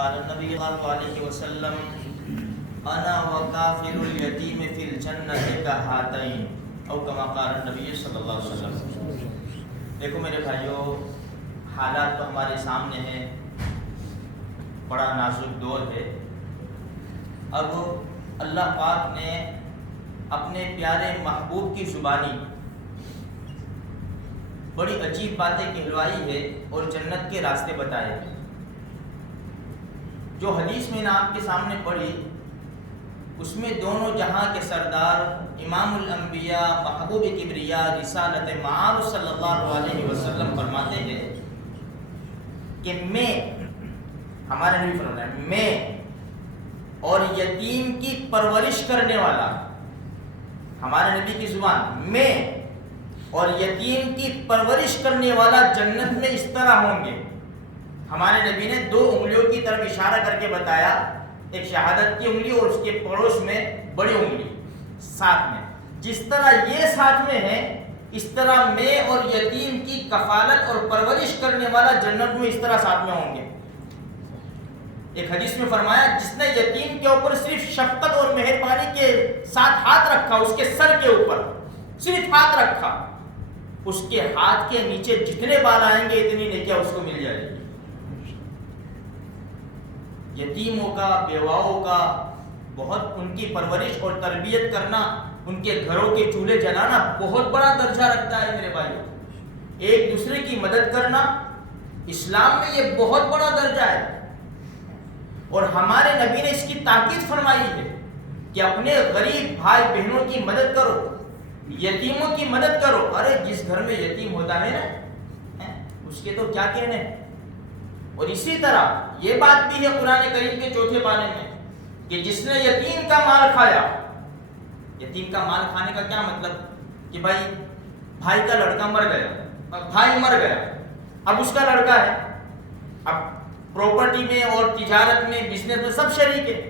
قال النبی صلی اللہ علیہ وسلم انا وکافل الیتیم فی الجنۃ کہاتین او کما قال النبی صلی اللہ علیہ وسلم۔ دیکھو میرے بھائیو، حالات تو ہمارے سامنے ہیں، بڑا نازک دور ہے۔ اب اللہ پاک نے اپنے پیارے محبوب کی زبانی بڑی عجیب باتیں کہلوائی ہے اور جنت کے راستے بتائے ہیں۔ جو حدیث میں نے آپ کے سامنے پڑھی، اس میں دونوں جہاں کے سردار امام الانبیاء محبوب کبریا رسالت معاد صلی اللہ علیہ وسلم فرماتے ہیں کہ میں، ہمارے نبی فرماتے ہیں، میں اور یتیم کی پرورش کرنے والا، ہمارے نبی کی زبان، میں اور یتیم کی پرورش کرنے والا جنت میں اس طرح ہوں گے۔ ہمارے نبی نے دو انگلیوں کی طرف اشارہ کر کے بتایا، ایک شہادت کی انگلی اور اس کے پڑوس میں بڑی انگلی ساتھ میں۔ جس طرح یہ ساتھ میں ہے، اس طرح میں اور یتیم کی کفالت اور پرورش کرنے والا جنت میں اس طرح ساتھ میں ہوں گے۔ ایک حدیث میں فرمایا، جس نے یتیم کے اوپر صرف شفقت اور مہربانی کے ساتھ ہاتھ رکھا، اس کے سر کے اوپر صرف ہاتھ رکھا، اس کے ہاتھ کے نیچے جتنے بال آئیں گے اتنی نیکیاں اس کو مل جائے گی۔ یتیموں کا، بیواؤں کا بہت، ان کی پرورش اور تربیت کرنا، ان کے گھروں کے چولہے جلانا بہت بڑا درجہ رکھتا ہے میرے بھائیوں۔ ایک دوسرے کی مدد کرنا اسلام میں یہ بہت بڑا درجہ ہے، اور ہمارے نبی نے اس کی تاکید فرمائی ہے کہ اپنے غریب بھائی بہنوں کی مدد کرو، یتیموں کی مدد کرو۔ ارے جس گھر میں یتیم ہوتا ہے نا، اس کے تو کیا کہنے۔ اور اسی طرح یہ بات بھی ہے قرآن کریم کے چوتھے پارے میں کہ جس نے یتیم کا مال کھایا۔ یتیم کا مال کھانے کا کیا مطلب کہ بھائی کا لڑکا مر گیا، بھائی مر گیا، اب اس کا لڑکا ہے، اب پراپرٹی میں اور تجارت میں، بزنس میں سب شریک ہے۔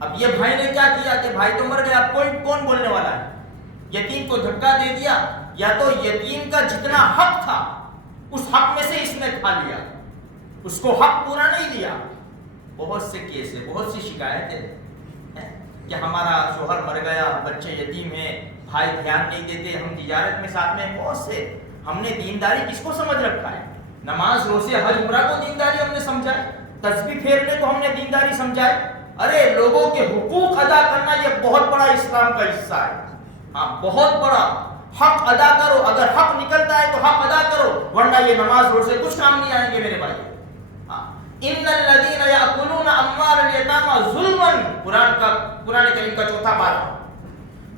اب یہ بھائی نے کیا کیا کہ بھائی تو مر گیا، اب کون بولنے والا ہے؟ یتیم کو دھکا دے دیا، یا تو یتیم کا جتنا حق تھا اس حق میں سے اس نے کھا لیا، اس کو حق پورا نہیں دیا۔ بہت سے کیس ہے، بہت سی شکایتیں ہیں کہ ہمارا شوہر مر گیا، بچے یتیم ہیں، بھائی دھیان نہیں دیتے، ہم تجارت میں ساتھ میں، بہت سے۔ ہم نے دینداری کس کو سمجھ رکھا ہے؟ نماز، روزے، حج، عمرہ کو دینداری ہم نے سمجھا ہے، تسبیح پھیرنے کو ہم نے دینداری سمجھا ہے۔ ارے لوگوں کے حقوق ادا کرنا یہ بہت بڑا اسلام کا حصہ ہے۔ ہاں، بہت بڑا حق ادا کرو، اگر حق نکلتا ہے تو حق ادا کرو، ورنہ یہ نماز روزے کچھ کام نہیں آئیں گے میرے بھائی۔ ان الذین یاکلون اموال الیتامی ظلما، قرآن کریم کا چوتھا پارہ،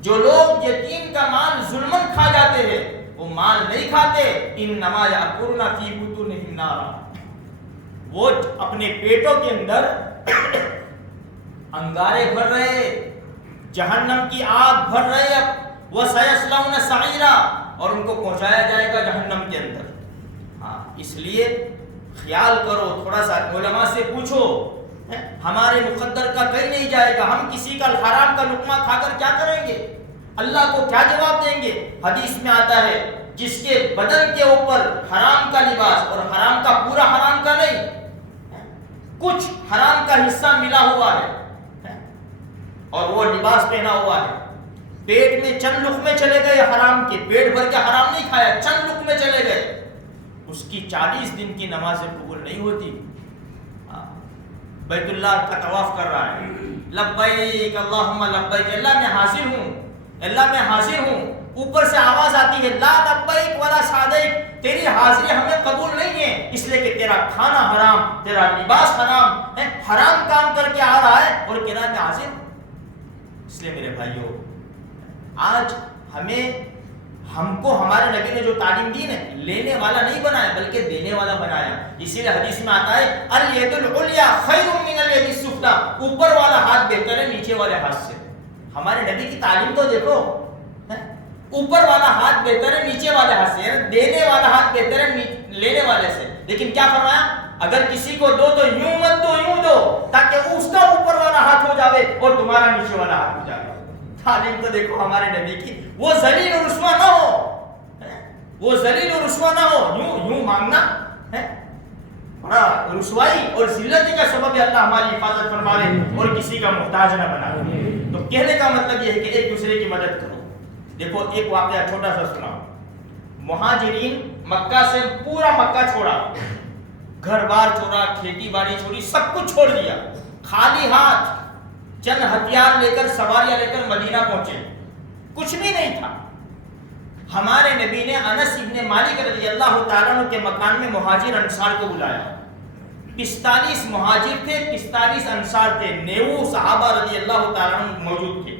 جو لوگ یتیم کا مال ظلمن کھا جاتے ہیں، وہ مال نہیں کھاتے، انما یاکلون فی بطونہم نارا، وہ اپنے پیٹوں کے اندر انگارے بھر رہے، جہنم کی آگ بھر رہے، وَسَيَصْلَوْنَ سَعِيرًا، اور ان کو پہنچایا جائے گا جہنم کے اندر۔ ہاں، اس لیے خیال کرو، تھوڑا سا علماء سے پوچھو، ہمارے مقدر کا کہیں نہیں جائے گا، ہم کسی کا حرام کا لقمہ کھا کر کیا کریں گے؟ اللہ کو کیا جواب دیں گے؟ حدیث میں آتا ہے، جس کے بدن کے اوپر حرام کا لباس، اور حرام کا پورا حرام کا نہیں، کچھ حرام کا حصہ ملا ہوا ہے اور وہ لباس پہنا ہوا ہے، پیٹ میں چند لقمے چلے گئے حرام کے، پیٹ بھر کے حرام نہیں کھایا، چند لقمے چلے گئے، اس کی 40 دن کی نمازیں قبول نہیں ہوتی۔ بیت اللہ کا طواف کر رہا ہے، لبیک اللہم لبیک، اللہ میں حاضر ہوں، اللہ میں حاضر ہوں، اوپر سے آواز آتی ہے، لا لبیک ولا سعدیک، تیری حاضری ہمیں قبول نہیں ہے، اس لیے کہ تیرا کھانا حرام، تیرا لباس حرام ہے، حرام کام کر کے آ رہا ہے اور کہہ رہا ہے میں حاضر ہوں۔ اس لیے میرے بھائیوں، آج ہم کو ہمارے نبی نے جو تعلیم دی ہے، لینے والا نہیں بنایا بلکہ دینے والا بنایا۔ اسی لیے حدیث میں آتا ہے، الید العلیا خیر من الید السفلی، اوپر والا ہاتھ بہتر ہے نیچے والے ہاتھ سے۔ ہمارے نبی کی تعلیم تو دیکھو، اوپر والا ہاتھ بہتر ہے نیچے والے ہاتھ سے، دینے والا ہاتھ بہتر ہے لینے والے سے۔ لیکن کیا فرمایا؟ اگر کسی کو دو تو یوں مت دو، یوں دو، تاکہ اس کا اوپر والا ہاتھ ہو جاوے اور تمہارا نیچے والا ہاتھ ہو جائے۔ تعلیم تو دیکھو ہمارے نبی کی، وہ ذلیل و رسوا نہ ہو، وہ ذلیل و رسوا نہ ہو، یوں مانگنا ہے بڑا رسوائی اور ذلت کا سبب ہے، اللہ ہماری حفاظت فرمائے اور کسی کا محتاج نہ بنائے۔ تو کہنے کا مطلب یہ ہے کہ ایک دوسرے کی مدد کرو۔ دیکھو ایک واقعہ چھوٹا سا سنا، مہاجرین مکہ سے پورا مکہ چھوڑا، گھر بار چھوڑا، کھیتی باڑی چھوڑی، سب کچھ چھوڑ دیا، خالی ہاتھ چند ہتھیار لے کر سواریاں لے کر مدینہ پہنچے، کچھ بھی نہیں تھا۔ ہمارے نبی نے انس ابن مالک رضی اللہ تعالیٰ عنہ کے مکان میں مہاجر انصار کو بلایا، 45 مہاجر تھے، 45 انصار تھے، 90 صحابہ رضی اللہ تعالیٰ عنہ موجود تھے۔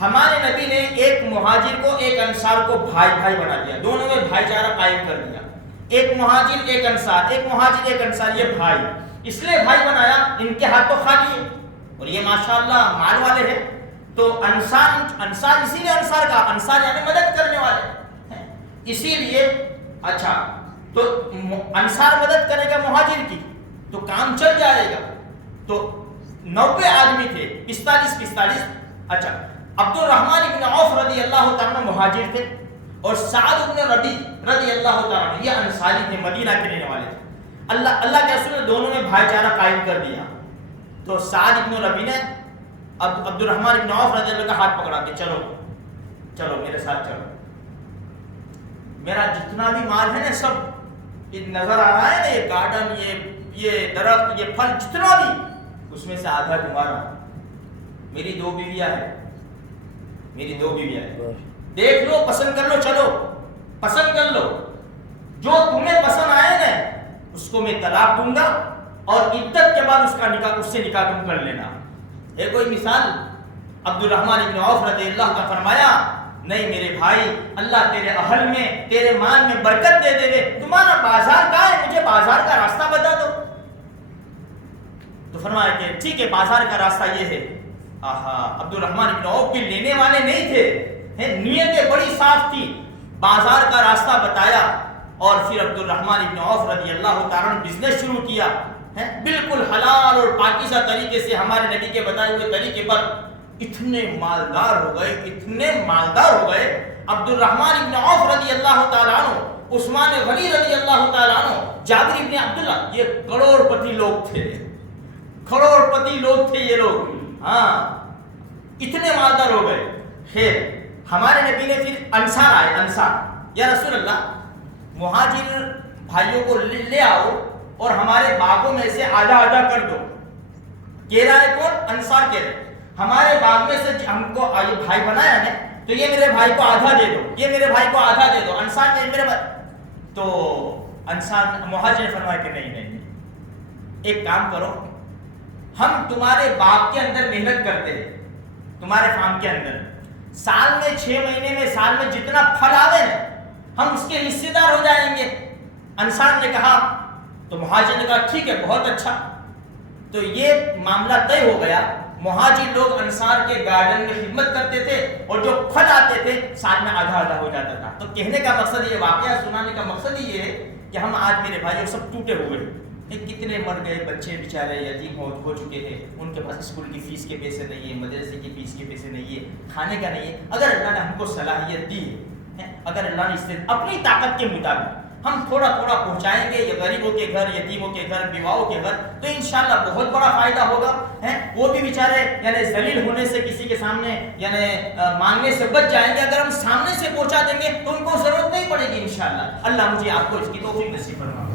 ہمارے نبی نے ایک مہاجر کو ایک انصار کو بھائی بھائی بنا دیا، دونوں میں بھائی چارہ قائم کر دیا، ایک مہاجر ایک انصار، ایک مہاجر ایک انصار، یہ بھائی اس لیے بھائی بنایا، ان کے ہاتھ تو خالی ہے اور یہ ماشاءاللہ مال والے ہیں، تو انصار اسی لیے انصار کا، انصار یعنی مدد کرنے والے، اسی لیے اچھا تو انصار مدد کرے گا مہاجر کی تو کام چل جائے گا۔ تو 90 آدمی تھے، 45 اچھا عبد الرحمن ابن عوف رضی اللہ تعالیٰ مہاجر تھے اور سعد ابن ربی رضی اللہ تعالیٰ یہ انصاری تھے، مدینہ کے رہنے والے تھے۔ اللہ کے رسول نے دونوں میں بھائی چارہ قائم کر دیا۔ تو سعد ابن ربی نے عبد الرحمن ابن عوف رضی اللہ کا ہاتھ پکڑا کے چلو چلو میرے ساتھ چلو، میرا جتنا بھی مال ہے نا سب نظر آ رہا ہے نا، یہ گارڈن، یہ درخت، یہ پھل، جتنا بھی اس میں سے آدھا تمہارا، میری 2 بیویاں ہیں، دیکھ لو، پسند کر لو، چلو پسند کر لو، جو تمہیں پسند آئے نا اس کو میں طلاق دوں گا اور عدت کے بعد اس سے نکاح تم کر لینا۔ ہے کوئی مثال؟ عبد الرحمن ابن عوف رضی اللہ کا فرمایا نہیں میرے بھائی، اللہ تیرے اہل میں تیرے مال میں برکت دے دے، تمہارا بازار کہاں ہے، مجھے بازار کا راستہ بتا دو۔ تو فرمایا کہ ٹھیک ہے بازار کا راستہ یہ ہے۔ عبد الرحمن ابن عوف بھی لینے والے نہیں تھے، نیتیں بڑی صاف تھی، بازار کا راستہ بتایا اور پھر عبد الرحمن ابن عوف رضی اللہ تعالیٰ نے بزنس شروع کیا، بالکل حلال اور پاکیزہ طریقے سے، ہمارے نبی کے بتائے ہوئے طریقے پر۔ اتنے مالدار ہو گئے عبد الرحمن ابن عوف رضی اللہ تعالیٰ عنہ، عثمان غنی رضی اللہ تعالیٰ عنہ، جابر ابن عبداللہ، یہ کروڑ پتی لوگ تھے یہ لوگ، اتنے مالدار ہو گئے۔ خیر ہمارے نبی نے پھر انصار آئے، انصار یا رسول اللہ مہاجر بھائیوں کو لے آؤ اور ہمارے باغوں میں سے آدھا آدھا کر دو۔ کہہ رہا ہے کون؟ انصار کہہ رہے ہمارے باغ میں سے ہم کو بھائی بنایا ہے تو یہ میرے بھائی کو آدھا دے دو، یہ میرے بھائی کو آدھا دے دو۔ انصار نے میرے بھائی، تو انصار مہاجر فرمایا کہ نہیں، ایک کام کرو، ہم تمہارے باغ کے اندر محنت کرتے ہیں، تمہارے فارم کے اندر، سال میں 6 مہینے میں، سال میں جتنا پھل آوے نا ہم اس کے حصے دار ہو جائیں گے۔ انصار نے کہا، تو مہاجر نے کہا ٹھیک ہے بہت اچھا۔ تو یہ معاملہ طے ہو گیا، مہاجر لوگ انصار کے گارڈن میں خدمت کرتے تھے اور جو پھل آتے تھے ساتھ میں آدھا آدھا ہو جاتا تھا۔ تو کہنے کا مقصد، یہ واقعہ سنانے کا مقصد یہ ہے کہ ہم آج میرے بھائیوں سب ٹوٹے ہوئے ہیں، کتنے مر گئے بچے بیچارے یتیم ہو چکے ہیں، ان کے پاس اسکول کی فیس کے پیسے نہیں ہے، مدرسے کی فیس کے پیسے نہیں ہے، کھانے کا نہیں ہے۔ اگر اللہ نے ہم کو صلاحیت دی ہے، اگر اللہ نے اس سے اپنی طاقت کے مطابق ہم تھوڑا تھوڑا پہنچائیں گے یہ غریبوں کے گھر، یتیموں کے گھر، بیواؤں کے گھر، تو انشاءاللہ بہت بڑا فائدہ ہوگا۔ وہ بھی بیچارے یعنی ذلیل ہونے سے، کسی کے سامنے یعنی مانگنے سے بچ جائیں گے۔ اگر ہم سامنے سے پہنچا دیں گے تو ان کو ضرورت نہیں پڑے گی انشاءاللہ۔ اللہ مجھے آپ کو اس کی توفیق نصیب فرمائے۔